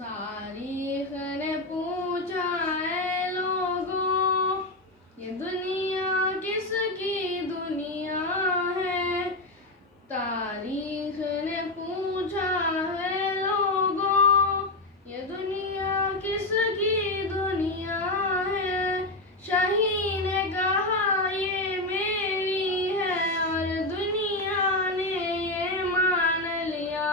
तारीख ने पूछा है लोगों, ये दुनिया किसकी दुनिया है। तारीख ने पूछा है लोगों, ये दुनिया किसकी दुनिया है। शाही ने कहा ये मेरी है, और दुनिया ने ये मान लिया।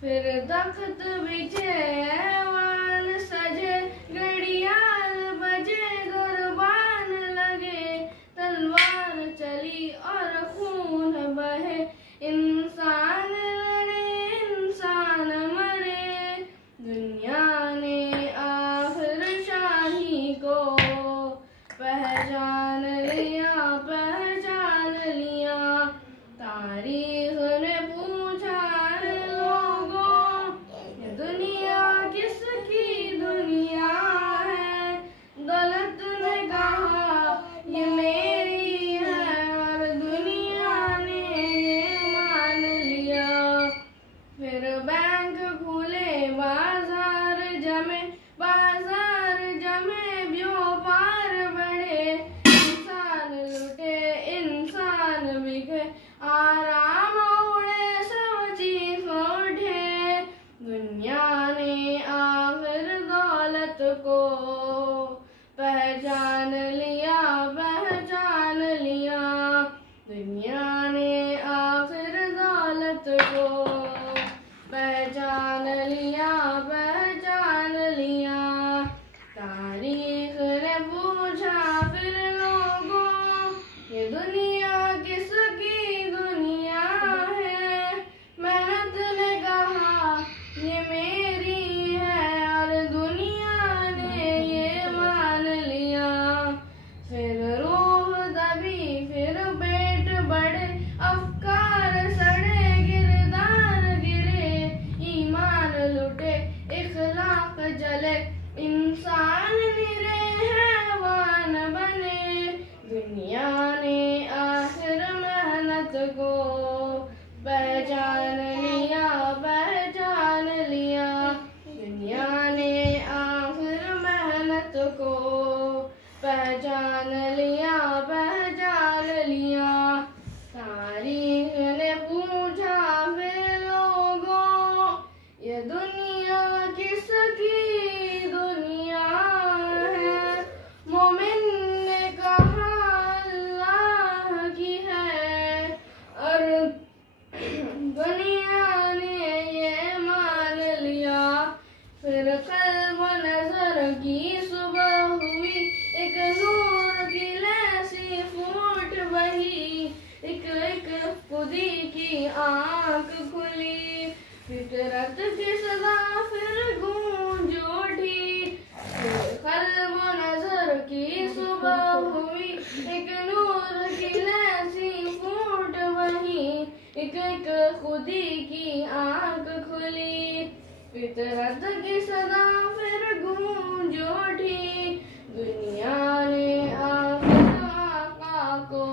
फिर तख्त बिछे ऐवान सजे, घड़ियाल बजे गुरबान लगे। तलवार चली और खून बहे, इंसान लड़े इंसान मरे। दुनिया ने आखिर शाही को पहचान लिया, पहचान लिया। तारीख ने पूछा है लोगों, ये दुनिया किसकी दुनिया है। दौलत ने कहा ये मेरी है, और दुनिया ने ये मान लिया। फिर बैंक खुले बाजार जमे, बाजार जमे व्यापार बढ़े। इंसान लुटे इंसान बिके, आराम उड़े सब चीज उठे। दुनिया ने आखिर दौलत को पहचान लिया, पहचान लिया। दुनिया ने आखिर दौलत को पहचान लिया, पहचान लिया। तारीख ने पूछा फिर लोगों, ये दुनिया किसकी दुनिया है। मेहनत ने कहा ये मेरी है, और दुनिया ने ये मान लिया। फिर रूह दबी फिर पेट बढ़े, अफकार सड़े किरदार गिरे। ईमान लुटे इखलाक जले, इंसान निरे हैवान बने। दुनिया ने आखिर मेहनत को पहचान लिया, पहचान लिया। दुनिया ने आखिर मेहनत को पहचान लिया, पहचान लिया। तारीख ने पूछा फिर लोगों, ये दुनिया किसकी दुनिया है। मोमिन ने कहा अल्लाह की है, और दुनिया ने ये मान लिया। फिर कल्ब नजर की सुबह हुई, एक नूर की लैसी फूट बही। एक एक खुदी की आंख खुली, फितरत की सदा फिर गूंज उठी। कल्ब नजर की सुबह हुई, एक नूर की लैसी फूट बही। एक एक खुदी की आंख खुली, फितरत की सदा फिर गूंज उठी। दुनिया ने आखिर आका को